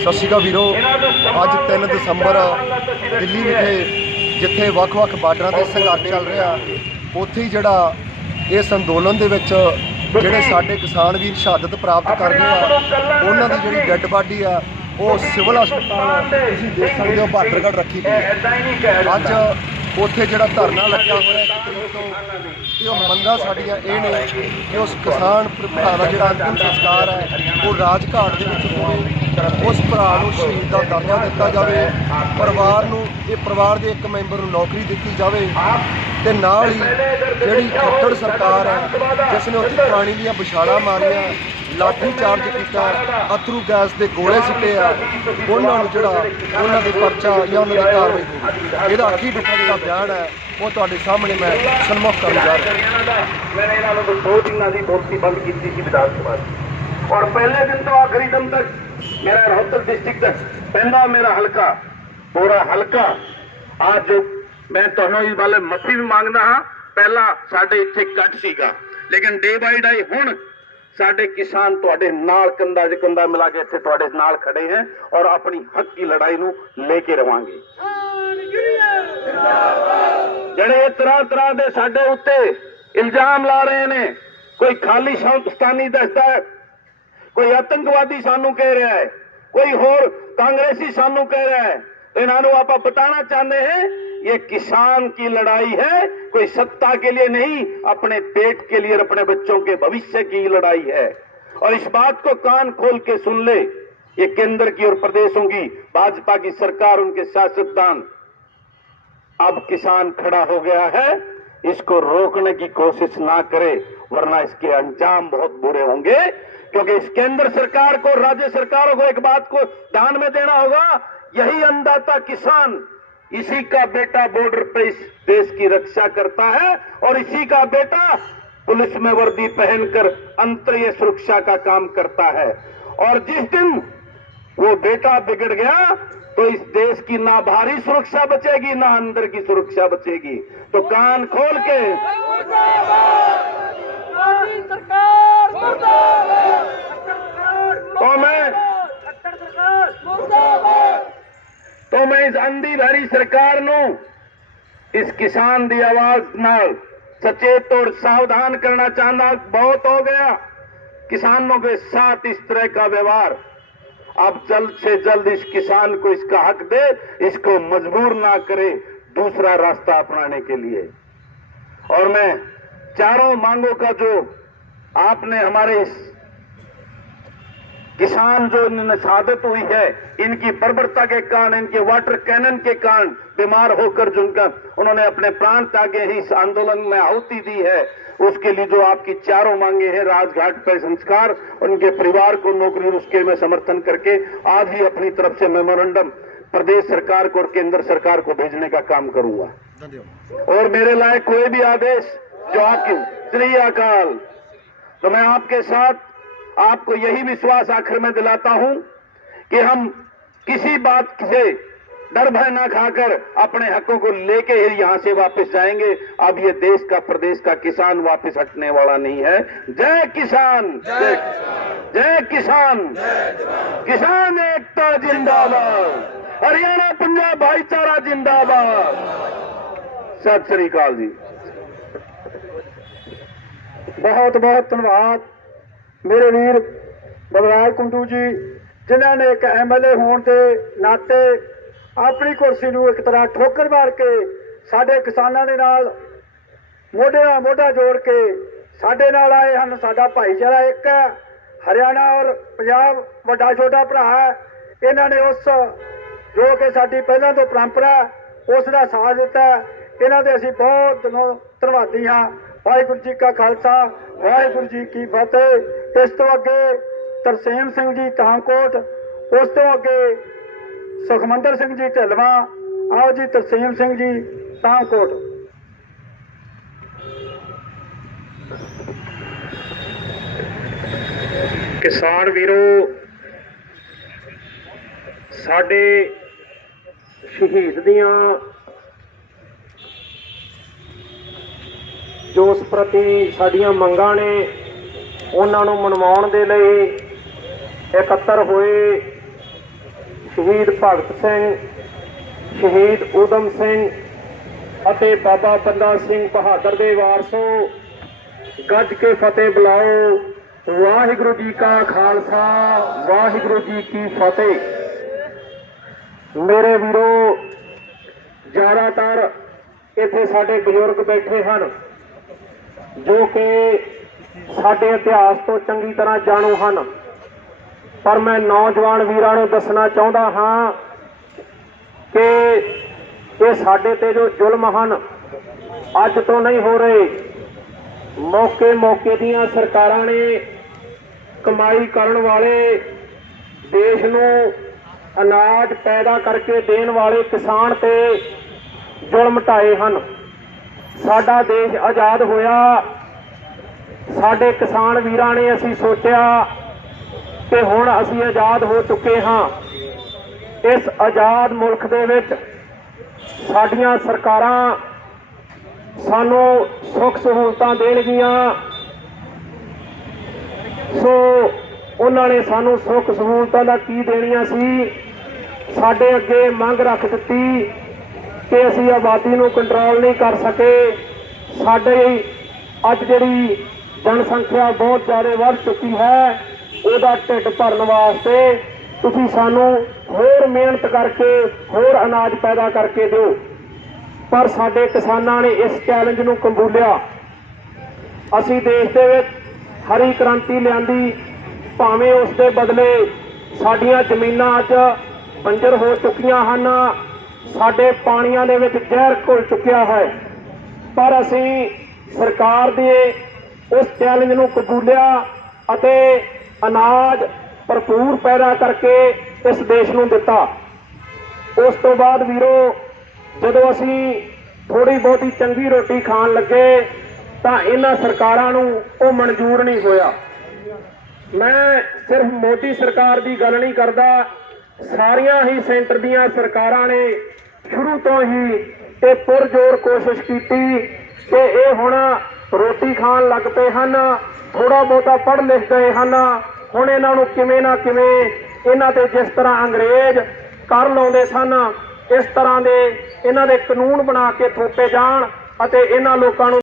सत श्री अकाल वीरो। अज 3 दसंबर दिल्ली विखे जिथे वख-वख बार्डरां ते संघर्ष चल रहा, उत्थे ही जिहड़ा इस अंदोलन दे विच जिहड़े साडे किसान वीर शहादत प्राप्त कर गए आ, उन्हां दी जिहड़ी डेड बाडी आ वो सिविल हस्पताल तुसीं देख सकदे हो बहादरगढ़ रखी पई। अज उत्थे जिहड़ा धरना लग्या होया मंगां साडियां इह ने कि उस किसान भरा दा जिहड़ा अंतिम संस्कार है वो राजघाट दे विच होवे, उस भरा नूं शहीद दा दर्जा दिता जाए, परिवार नूं परिवार के एक मैंबर नूं नौकरी दी जाए, ते नाल ही जिहड़ी खट्टर सरकार है जिसने उत्थे पानी दीयां बछाड़ा मारियां, लाठी चार्ज किया, अथरू गैस के गोले सुटे आ, उन्होंने जोड़ा उन्होंने परचा या उन्होंने कार्रवाई होगी। यदा अखी डुखा जो बयान है वो तुहाडे सामने मैं सन्मुख करने जा रहा। मैंने इन्होंने को 2 दिन की दोस्ती बंद की थी विधानसभा और पहले दिन तो आखिरी दम तक मेरा रोहतक डिस्ट्रिक्ट तक पहला मेरा हल्का पूरा हल्का आज मैं तुहानू इस वाले माफी भी मांगदा हाँ। पहला साडे इत्थे कट सीगा, लेकिन डे बाय डे हुण साडे किसान तुहाडे नाल कंधा च कंधा मिला के इत्थे तुहाडे नाल खड़े हैं और अपनी हक की लड़ाई नूं लेके रवांगे। जिहड़े तरह तरह दे साडे उत्ते इल्जाम ला रहे ने, कोई खाली खालिस्तानी दसदा है, कोई आतंकवादी सानू कह रहा है, कोई होर कांग्रेसी सानू कह रहा है, तो इन्हों आप बताना चाहते हैं ये किसान की लड़ाई है, कोई सत्ता के लिए नहीं, अपने पेट के लिए और अपने बच्चों के भविष्य की लड़ाई है। और इस बात को कान खोल के सुन ले, ये केंद्र की और प्रदेशों की भाजपा की सरकार, उनके सियासतदान, अब किसान खड़ा हो गया है, इसको रोकने की कोशिश ना करे वरना इसके अंजाम बहुत बुरे होंगे। क्योंकि इस केंद्र सरकार को, राज्य सरकारों को एक बात को ध्यान में देना होगा, यही अन्नदाता किसान, इसी का बेटा बॉर्डर पे इस देश की रक्षा करता है और इसी का बेटा पुलिस में वर्दी पहनकर अंतरिय सुरक्षा का काम करता है। और जिस दिन वो बेटा बिगड़ गया तो इस देश की ना बाहरी सुरक्षा बचेगी ना अंदर की सुरक्षा बचेगी। तो कान खोल के तो मैं इस अंधी भरी सरकार नूं इस किसान दी आवाज नाल सचेत और सावधान करना चाहना, बहुत हो गया किसानों के साथ इस तरह का व्यवहार। अब जल्द से जल्द इस किसान को इसका हक दे, इसको मजबूर ना करे दूसरा रास्ता अपनाने के लिए। और मैं चारों मांगों का जो आपने हमारे इस किसान जो इनमें शहादत हुई है, इनकी बर्बरता के कारण, इनके वाटर कैनन के कारण बीमार होकर जिनका उन्होंने अपने प्राण त्यागे ही इस आंदोलन में आहुति दी है, उसके लिए जो आपकी चारों मांगे हैं, राजघाट पर संस्कार, उनके परिवार को नौकरी, उसके में समर्थन करके आज ही अपनी तरफ से मेमोरेंडम प्रदेश सरकार को और केंद्र सरकार को भेजने का काम करूंगा। और मेरे लायक कोई भी आदेश जो आपकी श्री अकाल, तो मैं आपके साथ आपको यही विश्वास आखिर में दिलाता हूं कि हम किसी बात से डर भय ना खाकर अपने हकों को लेके ही यहां से वापस जाएंगे। अब ये देश का, प्रदेश का किसान वापस हटने वाला नहीं है। जय किसान, जय किसान, किसान एकता जिंदाबाद, हरियाणा पंजाब भाईचारा जिंदाबाद। सत श्री अकाल जी। बहुत बहुत धन्यवाद मेरे वीर बलराज कुंडू जी, जिन्होंने एक MLA होने के नाते अपनी कुर्सी नूं एक तरह ठोकर मार के साडे किसानां दे नाल मोढे नाल मोढा जोड़ के साडे नाल आए हैं। साडा भाईचारा एक है, हरियाणा और पंजाब वड्डा छोटा भरा है। इन्होंने उस जो कि साडी पहलां तो परंपरा उसका साथ दिता, इन्हां दे असीं बहुत धन्नवादी हाँ। वाहिगुरू जी का खालसा, वाहिगुरू जी की फतेह। इस तो अगे तरसेम सिंह जी पठानकोट, उस तो अगे सुखमंदर सिंह जी ढिलवां। आओ जी तरसेम सिंह जी पठानकोट। किसान वीरो, साडे शहीद दियां जो उस प्रति साडियां मंगां ने उन्हां नूं मनवाउण दे लई एकत्र होए ਸ਼ਹੀਦ ਭਗਤ ਸਿੰਘ, ਸ਼ਹੀਦ ਊਧਮ ਸਿੰਘ ਅਤੇ ਬਾਬਾ ਬੰਦਾ ਸਿੰਘ ਬਹਾਦਰ ਦੇ ਵਾਰਸੋ, ਗੱਜ ਕੇ ਫਤਿਹ ਬੁਲਾਓ। ਵਾਹਿਗੁਰੂ ਜੀ ਕਾ ਖਾਲਸਾ, ਵਾਹਿਗੁਰੂ ਜੀ ਕੀ ਫਤਿਹ। ਮੇਰੇ ਵੀਰੋ, ਜ਼ਿਆਦਾਤਰ ਇੱਥੇ ਸਾਡੇ ਬਜ਼ੁਰਗ ਬੈਠੇ ਹਨ ਜੋ ਕਿ ਸਾਡੇ ਇਤਿਹਾਸ ਤੋਂ ਚੰਗੀ ਤਰ੍ਹਾਂ ਜਾਣੂ ਹਨ, ਪਰ ਮੈਂ ਨੌਜਵਾਨ ਵੀਰਾਂ ਨੂੰ ਦੱਸਣਾ ਚਾਹੁੰਦਾ ਹਾਂ ਕਿ ਇਹ ਸਾਡੇ ਤੇ ਜੋ ਜ਼ੁਲਮ ਹਨ ਅੱਜ ਤੋਂ ਨਹੀਂ ਹੋ ਰਹੇ। ਮੌਕੇ ਦੀਆਂ ਸਰਕਾਰਾਂ ਨੇ ਕਮਾਈ ਕਰਨ ਵਾਲੇ, ਦੇਸ਼ ਨੂੰ ਅਨਾਜ ਪੈਦਾ ਕਰਕੇ ਦੇਣ ਵਾਲੇ ਕਿਸਾਨ ਤੇ ਜ਼ੁਲਮ ਢਾਏ ਹਨ। ਸਾਡਾ ਦੇਸ਼ ਆਜ਼ਾਦ ਹੋਇਆ, ਸਾਡੇ ਕਿਸਾਨ ਵੀਰਾਂ ਨੇ ਅਸੀਂ ਸੋਚਿਆ ਕਿ ਹੁਣ ਅਸੀਂ ਆਜ਼ਾਦ ਹੋ ਚੁੱਕੇ ਹਾਂ। ਇਸ ਆਜ਼ਾਦ ਮੁਲਕ ਦੇ ਵਿੱਚ ਸਾਡੀਆਂ ਸਰਕਾਰਾਂ ਸਾਨੂੰ ਸੁੱਖ ਸਹੂਲਤਾਂ ਦੇਣਗੀਆਂ, ਸੋ ਉਹਨਾਂ ਨੇ ਸਾਨੂੰ ਸੁੱਖ ਸਹੂਲਤਾਂ ਦਾ ਕੀ ਦੇਣੀਆਂ ਸੀ। ਸਾਡੇ ਅੱਗੇ ਮੰਗ ਰੱਖ ਦਿੱਤੀ ਕਿ ਅਸੀਂ ਆਬਾਦੀ ਨੂੰ ਕੰਟਰੋਲ ਨਹੀਂ ਕਰ ਸਕੇ। ਸਾਡੇ ਅੱਜ ਜਿਹੜੀ ਜਨਸੰਖਿਆ ਬਹੁਤ ਜ਼ਿਆਦਾ ਵੱਧ ਚੁੱਕੀ ਹੈ, ਉਹਦਾ ਢਿੱਡ ਭਰਨ ਵਾਸਤੇ ਤੁਸੀਂ ਸਾਨੂੰ ਹੋਰ ਮਿਹਨਤ ਕਰਕੇ ਹੋਰ ਅਨਾਜ ਪੈਦਾ ਕਰਕੇ ਦਿਓ। ਪਰ ਸਾਡੇ ਕਿਸਾਨਾਂ ਨੇ ਇਸ ਚੈਲੰਜ ਨੂੰ ਕਬੂਲਿਆ। ਅਸੀਂ ਦੇਸ਼ ਦੇ ਵਿੱਚ ਹਰੀ ਕ੍ਰਾਂਤੀ ਲਿਆਂਦੀ, ਭਾਵੇਂ ਉਸ ਦੇ ਬਦਲੇ ਸਾਡੀਆਂ ਜ਼ਮੀਨਾਂ ਅੱਜ ਬੰਜਰ ਹੋ ਚੁੱਕੀਆਂ ਹਨ, ਸਾਡੇ ਪਾਣੀਆਂ ਦੇ ਵਿੱਚ ਜ਼ਹਿਰ ਘੁਲ ਚੁੱਕਿਆ ਹੈ, ਪਰ ਅਸੀਂ ਸਰਕਾਰ ਦੇ ਉਸ ਚੈਲੰਜ ਨੂੰ ਕਬੂਲਿਆ ਅਤੇ ਅਨਾਜ ਭਰਪੂਰ ਪੈਦਾ ਕਰਕੇ ਇਸ ਦੇਸ਼ ਨੂੰ ਦਿੱਤਾ। ਉਸ ਤੋਂ ਬਾਅਦ ਵੀਰੋ, ਜਦੋਂ ਅਸੀਂ ਥੋੜੀ ਬਹੁਤੀ ਚੰਗੀ ਰੋਟੀ ਖਾਣ ਲੱਗੇ ਤਾਂ ਇਹਨਾਂ ਸਰਕਾਰਾਂ ਨੂੰ ਉਹ ਮਨਜ਼ੂਰ ਨਹੀਂ ਹੋਇਆ। ਮੈਂ ਸਿਰਫ ਮੋਦੀ ਸਰਕਾਰ ਦੀ ਗੱਲ ਨਹੀਂ ਕਰਦਾ, ਸਾਰੀਆਂ ਹੀ ਸੈਂਟਰ ਦੀਆਂ ਸਰਕਾਰਾਂ ਨੇ ਸ਼ੁਰੂ ਤੋਂ ਹੀ ਇਹ ਪੁਰਜ਼ੋਰ ਕੋਸ਼ਿਸ਼ ਕੀਤੀ ਕਿ ਇਹ ਹੁਣ ਰੋਟੀ ਖਾਣ ਲੱਗ ਪਏ ਹਨ, ਥੋੜਾ ਬਹੁਤਾ ਪੜ੍ਹ ਲਿਖ ਗਏ ਹਨ, ਹੁਣ ਇਹਨਾਂ ਨੂੰ ਕਿਵੇਂ ਨਾ ਕਿਵੇਂ ਇਹਨਾਂ ਤੇ ਜਿਸ ਤਰ੍ਹਾਂ ਅੰਗਰੇਜ਼ ਕਰ ਲਾਉਂਦੇ ਸਨ ਇਸ ਤਰ੍ਹਾਂ ਦੇ ਇਹਨਾਂ ਦੇ ਕਾਨੂੰਨ ਬਣਾ ਕੇ ਥੋਪੇ ਜਾਣ ਅਤੇ ਇਹਨਾਂ ਲੋਕਾਂ ਨੂੰ